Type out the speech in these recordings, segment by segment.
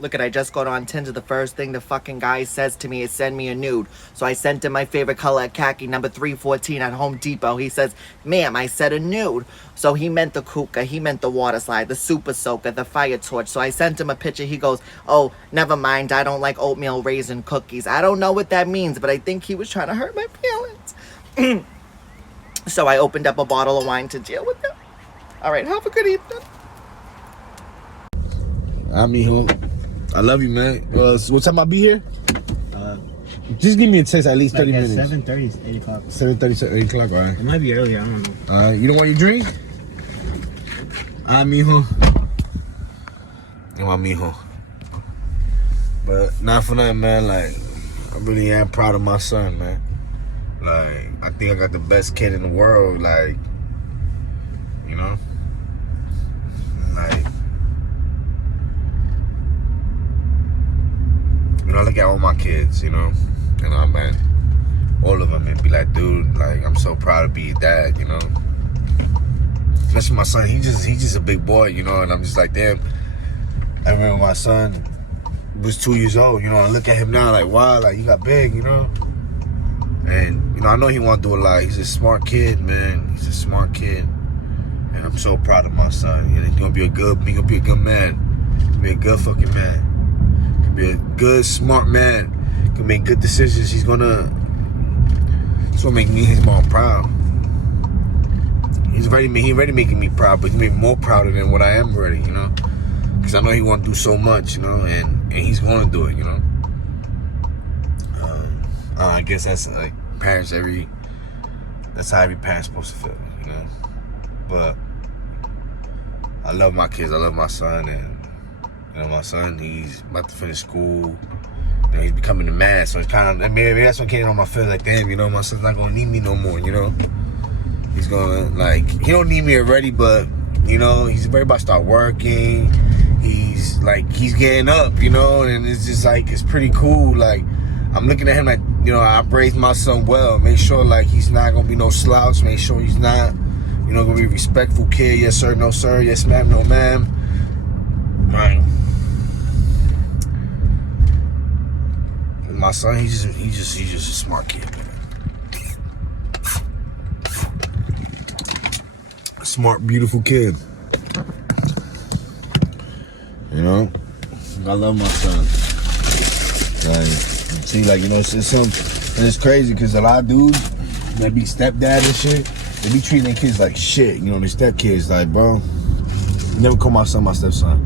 Look at, I just got on Tinder. The first thing the fucking guy says to me is send me a nude. So I sent him my favorite color, khaki, number 314 at Home Depot. He says, ma'am, I said a nude. So he meant the kuka, he meant the water slide, the super soaker, the fire torch. So I sent him a picture. He goes, oh, never mind, I don't like oatmeal raisin cookies. I don't know what that means, but I think he was trying to hurt my feelings. So I opened up a bottle of wine to deal with it. All right, have a good evening. Mijo. I love you, man. What time I'll be here? Just give me a text at least 30 minutes. 7:30, 8 o'clock. 7:30, 8 o'clock, all right. It might be earlier, I don't know. All right, you don't want your drink? Mijo. You want mijo. But not for nothing, man. Like, I really am proud of my son, man. Like, I think I got the best kid in the world, like, you know? Like, you know, look at all my kids, you know? You know, man, all of them, and be like, dude, like, I'm so proud to be a dad, you know? Especially my son, he's just a big boy, you know? And I'm just like, damn. I remember my son was 2 years old, you know, and look at him now, like, wow, like, he got big, you know? And, you know, I know he want to do a lot. He's a smart kid, man. He's a smart kid. And I'm so proud of my son. You know, he's going to be a good man. He's going to be a good fucking man. He's going to be a good, smart man. He can make good decisions. He's going to make me and his mom proud. He already making me proud, but he's making me more prouder than what I am already, you know? Because I know he want to do so much, you know, and he's going to do it, you know? I guess that's like parents that's how every parent's supposed to feel, you know? But I love my kids, I love my son, and, you know, my son, he's about to finish school, you know, he's becoming a man, so it's kind of, maybe that's what came on my feel, like, damn, you know, my son's not going to need me no more, you know? He's going to, like, he don't need me already, but, you know, he's ready about to start working, he's getting up, you know, and it's just, like, it's pretty cool, like, I'm looking at him like, you know, I raised my son well. Make sure, like, he's not going to be no slouch. Make sure he's not, you know, going to be a respectful kid. Yes, sir, no, sir. Yes, ma'am, no, ma'am. Right. My son, he's just a smart kid, man. A smart, beautiful kid. You know? I love my son. Like, see, like, you know, it's crazy because a lot of dudes that be stepdad and shit, they be treating their kids like shit, you know, their stepkids, like, bro, never call my son my stepson.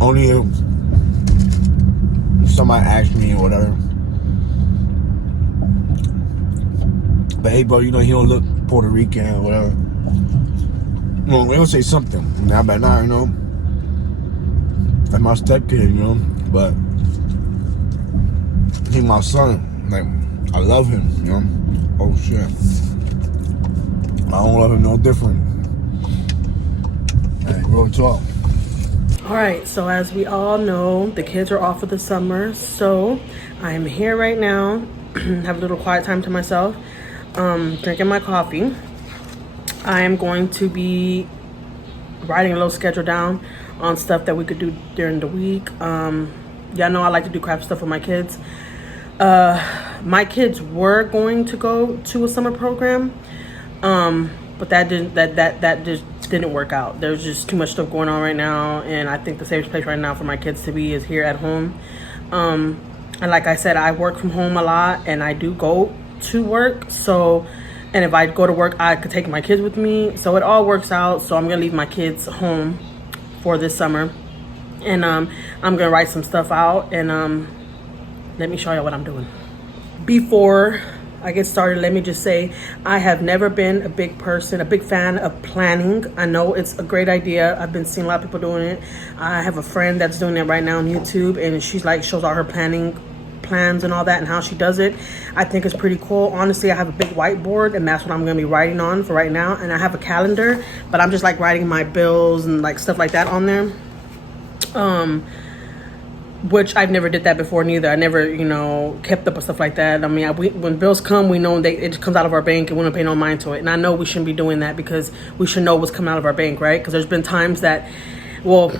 Only if somebody asks me or whatever. But hey, bro, you know, he don't look Puerto Rican or whatever. You know, they gonna say something. And I'm like, nah, you know, that's my stepkid, you know, but he's my son. Like, I love him, you know? Oh, shit. I don't love him no different. Hey, real talk. All right, so as we all know, the kids are off for the summer. So I'm here right now, have a little quiet time to myself, drinking my coffee. I am going to be writing a little schedule down on stuff that we could do during the week. Y'all know I like to do craft stuff with my kids. My kids were going to go to a summer program, but that just didn't work out. There's just too much stuff going on right now, and I think the safest place right now for my kids to be is here at home. And like I said, I work from home a lot, and I do go to work. So, and if I go to work, I could take my kids with me. So it all works out. So I'm gonna leave my kids home for this summer, and I'm gonna write some stuff out, and let me show you what I'm doing. Before I get started, let me just say I have never been a big fan of planning. I know it's a great idea. I've been seeing a lot of people doing it. I have a friend that's doing it right now on YouTube, and she's like shows all her plans and all that and how she does it. I think it's pretty cool. Honestly, I have a big whiteboard, and that's what I'm gonna be writing on for right now. And I have a calendar, but I'm just like writing my bills and like stuff like that on there. Which I've never did that before neither. I never, you know, kept up with stuff like that. I mean, when bills come, we know it comes out of our bank and we don't pay no mind to it. And I know we shouldn't be doing that because we should know what's coming out of our bank, right? Because there's been times that, well,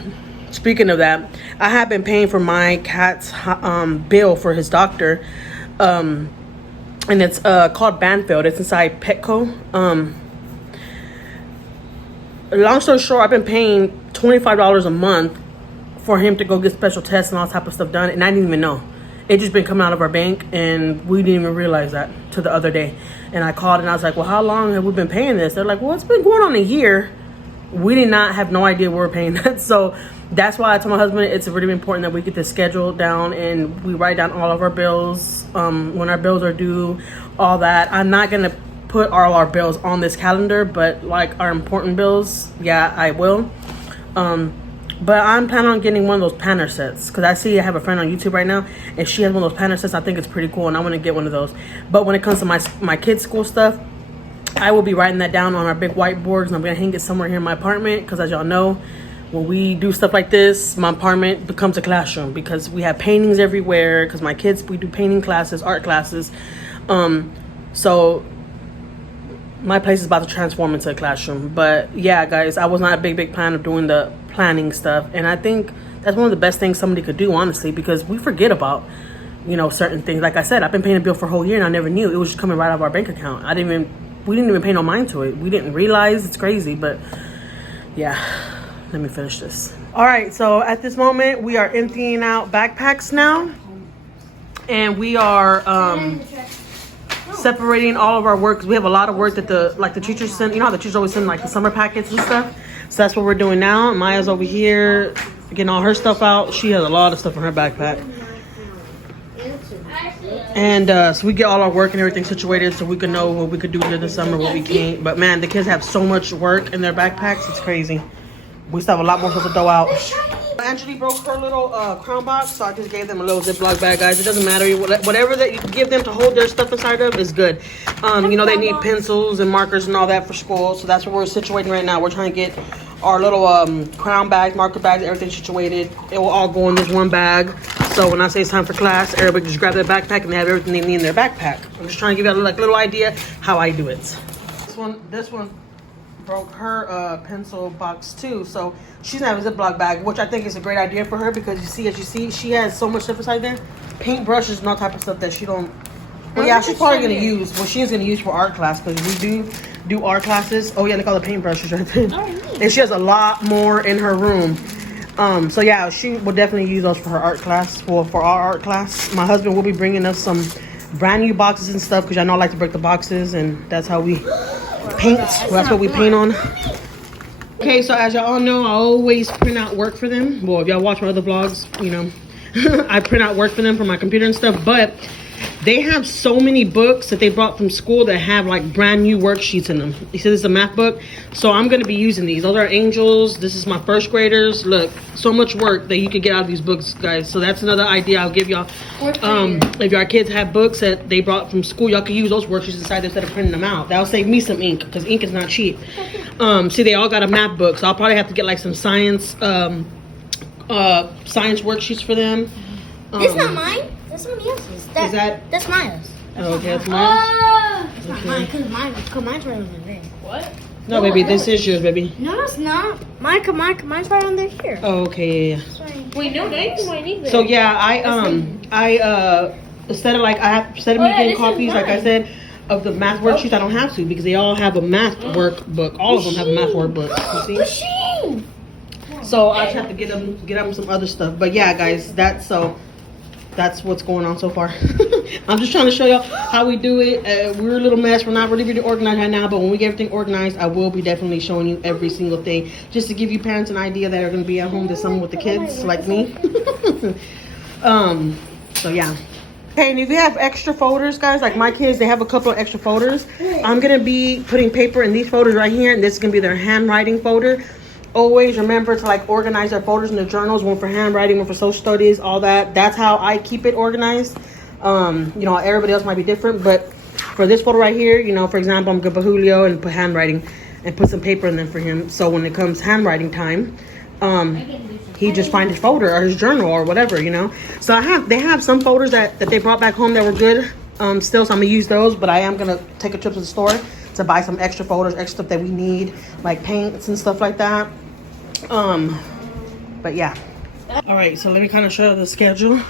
speaking of that, I have been paying for my cat's bill for his doctor, and it's called Banfield. It's inside Petco. Long story short, I've been paying $25 a month for him to go get special tests and all type of stuff done, and I didn't even know. It just been coming out of our bank, and we didn't even realize that till the other day. And I called and I was like, well, how long have we been paying this? They're like, well, it's been going on a year. We did not have no idea we were paying that. So that's why I told my husband it's really important that we get this schedule down and we write down all of our bills, when our bills are due, all that. I'm not going to put all our bills on this calendar, but like our important bills, yeah, I will. But I'm planning on getting one of those planner sets because I see I have a friend on YouTube right now and she has one of those planner sets. I think it's pretty cool and I want to get one of those. But when it comes to my kids' school stuff, I will be writing that down on our big whiteboards and I'm going to hang it somewhere here in my apartment because, as y'all know, when we do stuff like this, my apartment becomes a classroom because we have paintings everywhere because my kids, we do painting classes, art classes. So my place is about to transform into a classroom. But yeah, guys, I was not a big fan of doing the planning stuff. And I think that's one of the best things somebody could do, honestly, because we forget about, you know, certain things. Like I said, I've been paying a bill for a whole year and I never knew. It was just coming right out of our bank account. We didn't even pay no mind to it. We didn't realize. It's crazy. But yeah, let me finish this. All right, so at this moment we are emptying out backpacks now, and we are separating all of our work. We have a lot of work that the teachers send. You know how the teachers always send like the summer packets and stuff. So that's what we're doing now. Maya's over here getting all her stuff out. She has a lot of stuff in her backpack. And so we get all our work and everything situated so we can know what we could do during the summer, what we can't. But man, the kids have so much work in their backpacks, it's crazy. We still have a lot more stuff to throw out. Angeli broke her little crown box, so I just gave them a little Ziploc bag, guys. It doesn't matter. Whatever that you give them to hold their stuff inside of is good. You know, they need pencils and markers and all that for school, so that's what we're situating right now. We're trying to get our little crown bags, marker bags, everything situated. It will all go in this one bag. So when I say it's time for class, everybody just grab their backpack and they have everything they need in their backpack. I'm just trying to give you a little idea how I do it. This one broke her pencil box too, so she's gonna have a Ziploc bag, which I think is a great idea for her because as you see, she has so much stuff inside there, paintbrushes and all type of stuff that she don't. Well, yeah, she's probably gonna use. Well, she's gonna use for art class because we do art classes. Oh yeah, look all the paintbrushes right there, and she has a lot more in her room. So yeah, she will definitely use those for her art class. Well, for our art class, my husband will be bringing us some brand new boxes and stuff because I know I like to break the boxes, and that's how we paint. Well, that's what we paint on. Okay, so as y'all all know, I always print out work for them. Well, if y'all watch my other vlogs, you know, I print out work for them from my computer and stuff, but they have so many books that they brought from school that have like brand new worksheets in them. He said this is a math book, so I'm going to be using these. Those are angels. This is my first graders. Look, so much work that you could get out of these books, guys. So that's another idea I'll give y'all. If your kids have books that they brought from school, y'all can use those worksheets inside instead of printing them out. That'll save me some ink because ink is not cheap. See, they all got a math book, so I'll probably have to get like some science worksheets for them. This is not mine. That's somebody else's. That's mine. Oh, okay, that's mine. It's not mine because mine's right under there. What? No, baby, this is yours, baby. No, it's not. Mine's right under here. Oh, okay, yeah. Wait, no, that's mine either. So yeah, I instead of me getting copies, like I said, of the math worksheets, I don't have to because they all have a math workbook. All of them have a math workbook. You see? Machine. So I just have to get them some other stuff. But yeah, guys, that's what's going on so far. I'm just trying to show y'all how we do it. We're a little mess. We're not really organized right now, but when we get everything organized, I will be definitely showing you every single thing, just to give you parents an idea that are going to be at home this summer with the kids, like me. So yeah. Okay, and if you have extra folders, guys, like my kids, they have a couple of extra folders. I'm going to be putting paper in these folders right here, and this is going to be their handwriting folder. Always remember to like organize their folders in their journals, one for handwriting, one for social studies, all that. That's how I keep it organized. You know, everybody else might be different, but for this folder right here, you know, for example, I'm gonna put Julio and put handwriting and put some paper in them for him. So when it comes handwriting time, he just finds his folder or his journal or whatever, you know. So they have some folders that they brought back home that were good still, so I'm gonna use those, but I am gonna take a trip to the store to buy some extra folders, extra stuff that we need, like paints and stuff like that. But yeah. All right, so let me kind of show you the schedule.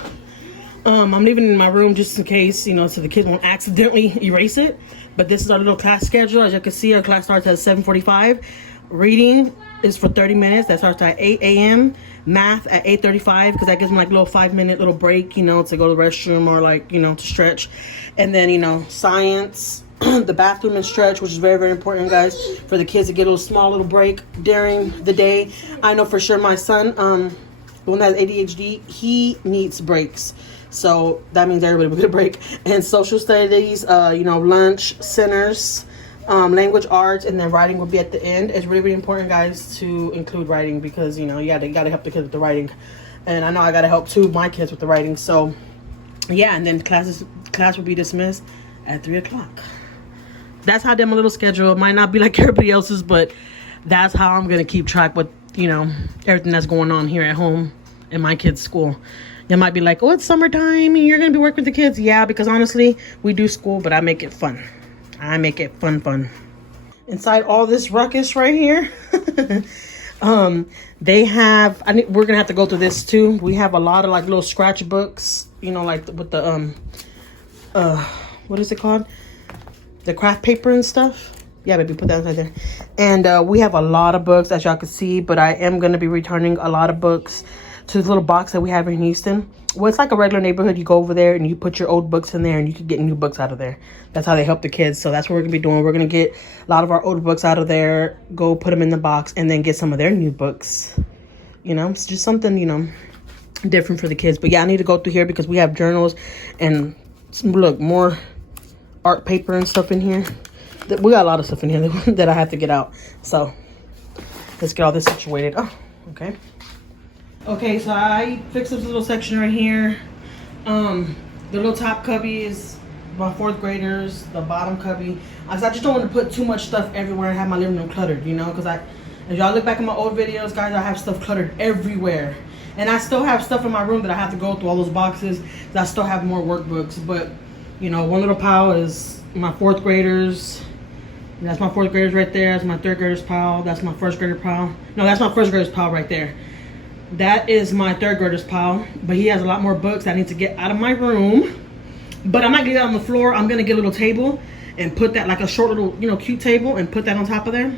I'm leaving in my room just in case, you know, so the kids won't accidentally erase it. But this is our little class schedule. As you can see, our class starts at 7:45. Reading is for 30 minutes. That starts at 8 a.m. Math at 8:35, because that gives them like a little 5-minute little break, you know, to go to the restroom or like, you know, to stretch. And then, you know, science, the bathroom and stretch, which is very, very important, guys, for the kids to get a little small little break during the day. I know for sure my son, the one that has ADHD, he needs breaks. So that means everybody will get a break. And social studies, you know, lunch, centers, language arts, and then writing will be at the end. It's really, really important, guys, to include writing, because, you know, you gotta help the kids with the writing. And I know I gotta help too my kids with the writing. So yeah, and then class will be dismissed at 3 o'clock. That's how my little schedule. It might not be like everybody else's, but that's how I'm gonna keep track with, you know, everything that's going on here at home in my kids' school. You might be like, oh, it's summertime and you're gonna be working with the kids. Yeah, because honestly, we do school, but I make it fun. I make it fun. Inside all this ruckus right here, they have, we're gonna have to go through this too. We have a lot of like little scratch books, you know, like with the what is it called? The craft paper and stuff. Yeah, baby, put that right there. And we have a lot of books, as y'all can see, but I am gonna be returning a lot of books to this little box that we have in Houston. Well, it's like a regular neighborhood. You go over there and you put your old books in there and you can get new books out of there. That's how they help the kids. So that's what we're gonna be doing. We're gonna get a lot of our old books out of there, go put them in the box, and then get some of their new books. You know, it's just something, you know, different for the kids. But yeah, I need to go through here because we have journals and look, more art paper and stuff in here. We got a lot of stuff in here that I have to get out. So let's get all this situated. Oh, okay. Okay, so I fixed this little section right here. The little top cubby is my 4th graders. The bottom cubby, I just don't want to put too much stuff everywhere and have my living room cluttered, you know, because if y'all look back at my old videos, guys, I have stuff cluttered everywhere. And I still have stuff in my room that I have to go through all those boxes. I still have more workbooks. But, you know, one little pile is my 4th graders. That's my 4th graders right there. That's my 3rd graders pile. That's my 1st grader pile. No, that's my 1st grader's pile right there. That is my 3rd grader's pile. But he has a lot more books I need to get out of my room. But I'm not gonna get it on the floor. I'm gonna get a little table and put that, like a short little, you know, cute table, and put that on top of there.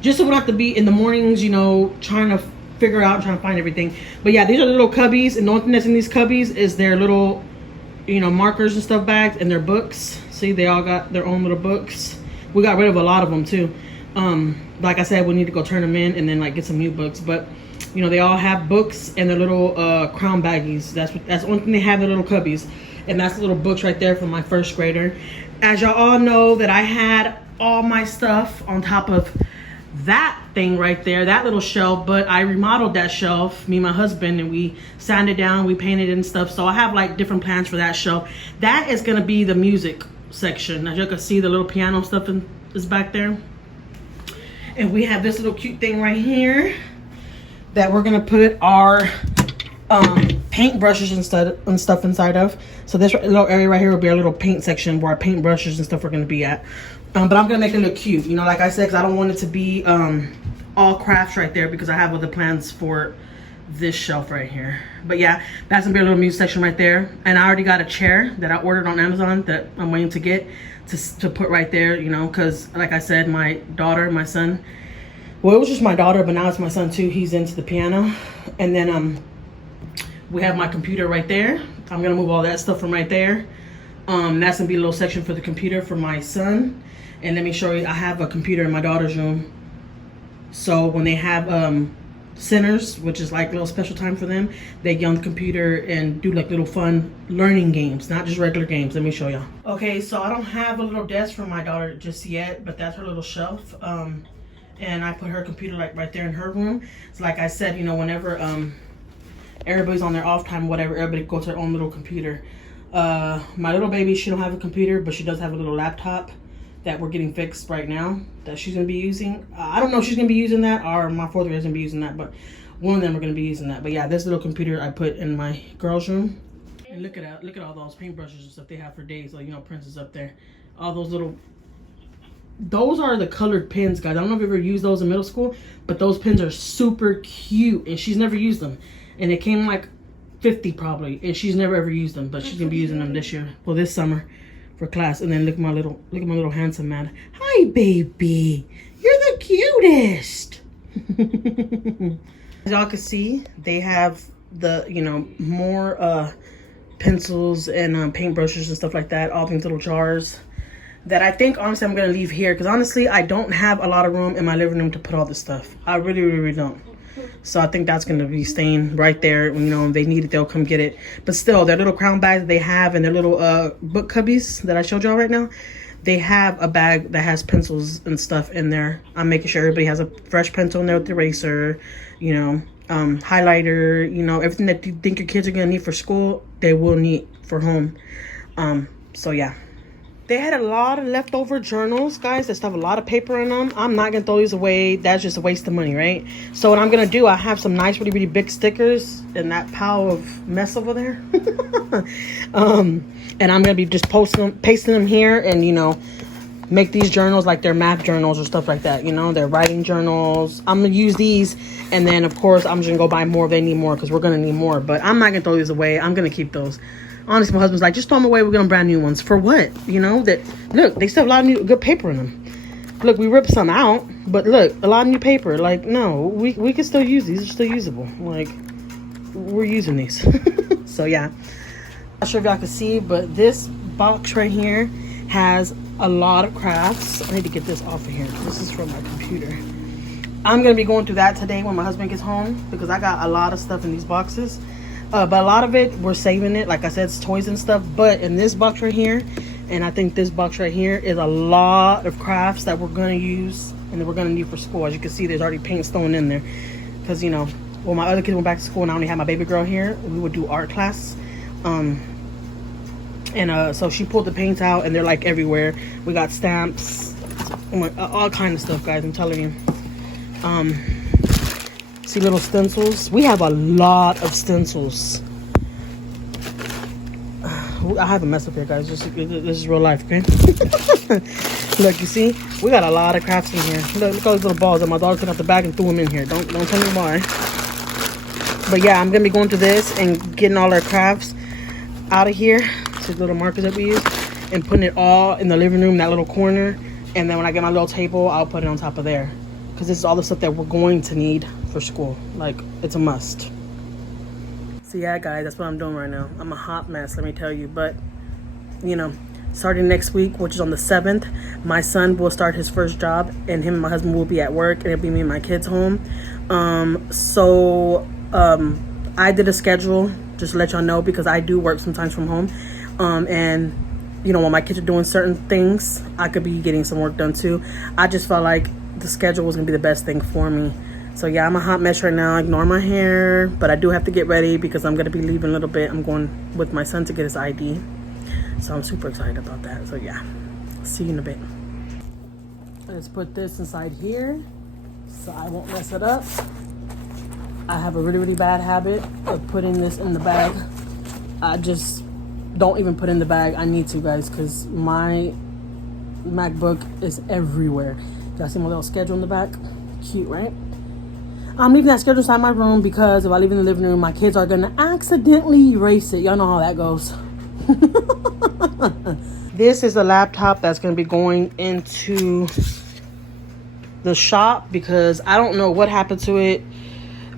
Just so we don't have to be in the mornings, you know, trying to figure out, trying to find everything. But yeah, these are the little cubbies. And the only thing that's in these cubbies is their little, you know, markers and stuff bags and their books. See, they all got their own little books. We got rid of a lot of them too. Like I said, we need to go turn them in and then like get some new books. But you know, they all have books and their little crown baggies. That's the only thing they have, their little cubbies. And that's the little books right there for my 1st grader. As y'all all know, that I had all my stuff on top of that thing right there, that little shelf. But I remodeled that shelf, me and my husband, and we sanded down, we painted it and stuff. So I have like different plans for that shelf. That is gonna be the music section. As you can see, the little piano stuff is back there. And we have this little cute thing right here that we're gonna put our paint brushes and stuff inside of. So this little area right here will be our little paint section where our paint brushes and stuff are gonna be at. But I'm gonna make it look cute, you know, like I said, because I don't want it to be all crafts right there, because I have other plans for this shelf right here. But yeah, that's gonna be a little music section right there. And I already got a chair that I ordered on Amazon that I'm waiting to get to put right there, you know, because like I said, my daughter, my son, well, it was just my daughter, but now it's my son too. He's into the piano. And then we have my computer right there. I'm gonna move all that stuff from right there. That's gonna be a little section for the computer for my son. And let me show you, I have a computer in my daughter's room. So when they have centers, which is like a little special time for them, they get on the computer and do like little fun learning games, not just regular games. Let me show y'all. Okay, so I don't have a little desk for my daughter just yet, but that's her little shelf. And I put her computer like right there in her room. So like I said, you know, whenever everybody's on their off time, whatever, everybody goes to their own little computer. My little baby, she don't have a computer, but she does have a little laptop that we're getting fixed right now that she's gonna be using. I don't know if she's gonna be using that or my 4th grader's gonna be using that, but one of them are gonna be using that. But yeah, this little computer I put in my girls' room. And look at all those paintbrushes and stuff they have for days. Like, you know, Prince is up there. All those little those are the colored pins, guys. I don't know if you ever used those in middle school, but those pins are super cute, and she's never used them. And it came like 50 probably, and she's never ever used them, but she's gonna be using them this year, well, this summer for class. And then look at my little handsome man. Hi, baby. You're the cutest. As y'all can see, they have the, you know, more pencils and paintbrushes and stuff like that, all these little jars that I think honestly I'm gonna leave here, because honestly I don't have a lot of room in my living room to put all this stuff. I really don't. So I think that's gonna be staying right there. You know, if they need it, they'll come get it. But still, their little crown bags that they have and their little book cubbies that I showed y'all right now, they have a bag that has pencils and stuff in there. I'm making sure everybody has a fresh pencil in there with the eraser, you know, highlighter, you know, everything that you think your kids are gonna need for school, they will need for home. So yeah. They had a lot of leftover journals, guys, that still have a lot of paper in them. I'm not gonna throw these away. That's just a waste of money, right? So what I'm gonna do, I have some nice, really big stickers in that pile of mess over there. And I'm gonna be just pasting them here, and you know, make these journals like their math journals or stuff like that, you know, their writing journals. I'm gonna use these, and then of course I'm just gonna go buy more if they need more, because we're gonna need more. But I'm not gonna throw these away. I'm gonna keep those. Honestly, my husband's like, just throw them away. We're gonna brand new ones. For what? You know, that look, they still have a lot of new good paper in them. Look, we ripped some out, but look, a lot of new paper. Like, no, we can still use these. They're still usable. Like, we're using these. So yeah, not sure if y'all can see, but this box right here has a lot of crafts. I need to get this off of here. This is from my computer. I'm gonna be going through that today when my husband gets home, because I got a lot of stuff in these boxes. But a lot of it, we're saving it. Like I said, it's toys and stuff. But in this box right here, and I think this box right here, is a lot of crafts that we're going to use and that we're going to need for school. As you can see, there's already paint thrown in there. Because, you know, when my other kids went back to school and I only had my baby girl here, we would do art class. So she pulled the paints out, and they're like everywhere. We got stamps, all kind of stuff, guys, I'm telling you. See little stencils. We have a lot of stencils. I have a mess up here, guys. This is real life, okay? Look, you see, we got a lot of crafts in here. Look all these little balls that my dog took out the bag and threw them in here. Don't tell me why. But yeah, I'm gonna be going through this and getting all our crafts out of here. See the little markers that we use, and putting it all in the living room, that little corner. And then when I get my little table, I'll put it on top of there, because this is all the stuff that we're going to need for school. Like, it's a must. So yeah, guys, that's what I'm doing right now. I'm a hot mess, let me tell you. But you know, starting next week, which is on the 7th, my son will start his first job, and him and my husband will be at work, and it'll be me and my kids home. I did a schedule just to let y'all know, because I do work sometimes from home, and you know, when my kids are doing certain things, I could be getting some work done too. I just felt like the schedule was gonna be the best thing for me. So yeah, I'm a hot mess right now. Ignore my hair, but I do have to get ready because I'm gonna be leaving a little bit. I'm going with my son to get his ID, so I'm super excited about that. So yeah, see you in a bit. Let's put this inside here so I won't mess it up. I have a really bad habit of putting this in the bag. I just don't even put in the bag. I need to, guys, because my MacBook is everywhere. Y'all see my little schedule in the back? Cute, right? I'm leaving that schedule inside my room, because if I leave it in the living room, my kids are gonna accidentally erase it. Y'all know how that goes. This is a laptop that's gonna be going into the shop, because I don't know what happened to it,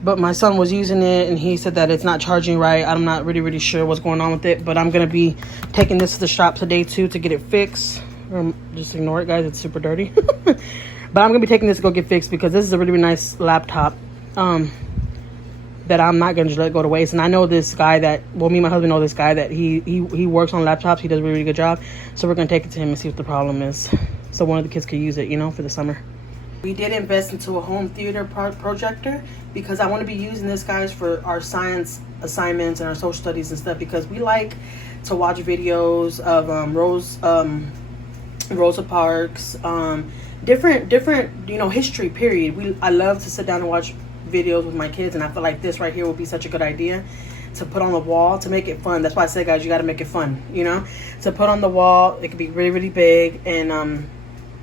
but my son was using it and he said that it's not charging right. I'm not really sure what's going on with it, but I'm gonna be taking this to the shop today too to get it fixed. Just ignore it, guys, it's super dirty. But I'm gonna be taking this to go get fixed, because this is a really nice laptop that I'm not gonna just let go to waste. And I know this guy that, well, me and my husband know this guy that he works on laptops. He does a really good job. So we're gonna take it to him and see what the problem is, so one of the kids could use it, you know, for the summer. We did invest into a home theater projector, because I want to be using this, guys, for our science assignments and our social studies and stuff, because we like to watch videos of Rosa Parks, different you know, history period. I love to sit down and watch videos with my kids, and I feel like this right here would be such a good idea to put on the wall to make it fun. That's why I said, guys, you got to make it fun, you know, to put on the wall. It could be really big, and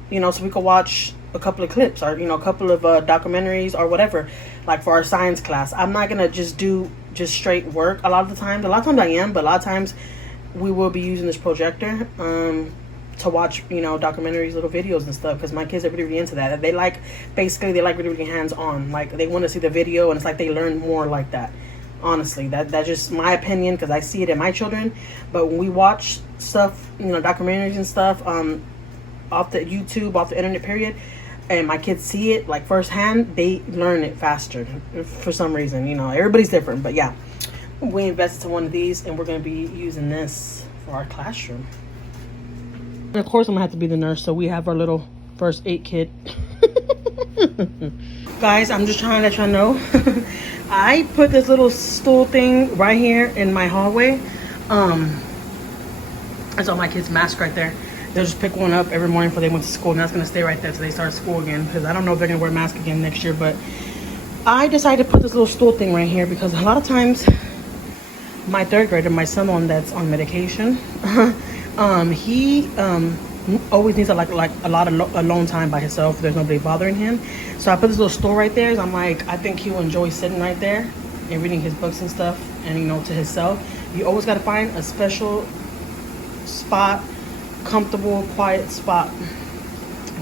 you know, so we could watch a couple of clips or, you know, a couple of documentaries or whatever, like for our science class. I'm not gonna just do just straight work a lot of times I am, but a lot of times we will be using this projector to watch, you know, documentaries, little videos and stuff, because my kids are really, really into that. They like really, really hands-on. Like, they want to see the video, and it's like they learn more like that. Honestly, that's just my opinion, because I see it in my children. But when we watch stuff, you know, documentaries and stuff off the YouTube, off the internet, period, and my kids see it like firsthand, they learn it faster for some reason. You know, everybody's different, but yeah, we invested in one of these, and we're going to be using this for our classroom. And of course, I'm gonna have to be the nurse, so we have our little first aid kit. Guys, I'm just trying to let y'all know. I put this little stool thing right here in my hallway. That's all my kids' mask right there. They'll just pick one up every morning before they went to school, and that's gonna stay right there till they start school again, because I don't know if they're gonna wear masks again next year. But I decided to put this little stool thing right here because a lot of times my third grader, my son, one that's on medication, he always needs a lot of alone time by himself. There's nobody bothering him, so I put this little stool right there. So I'm like, I think he'll enjoy sitting right there and reading his books and stuff, and, you know, to himself. You always got to find a special spot, comfortable, quiet spot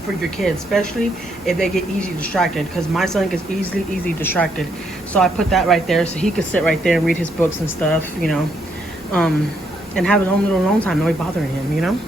for your kids, especially if they get easily distracted, because my son gets easily distracted. So I put that right there so he could sit right there and read his books and stuff, you know, and have his own little alone time, nobody bothering him, you know.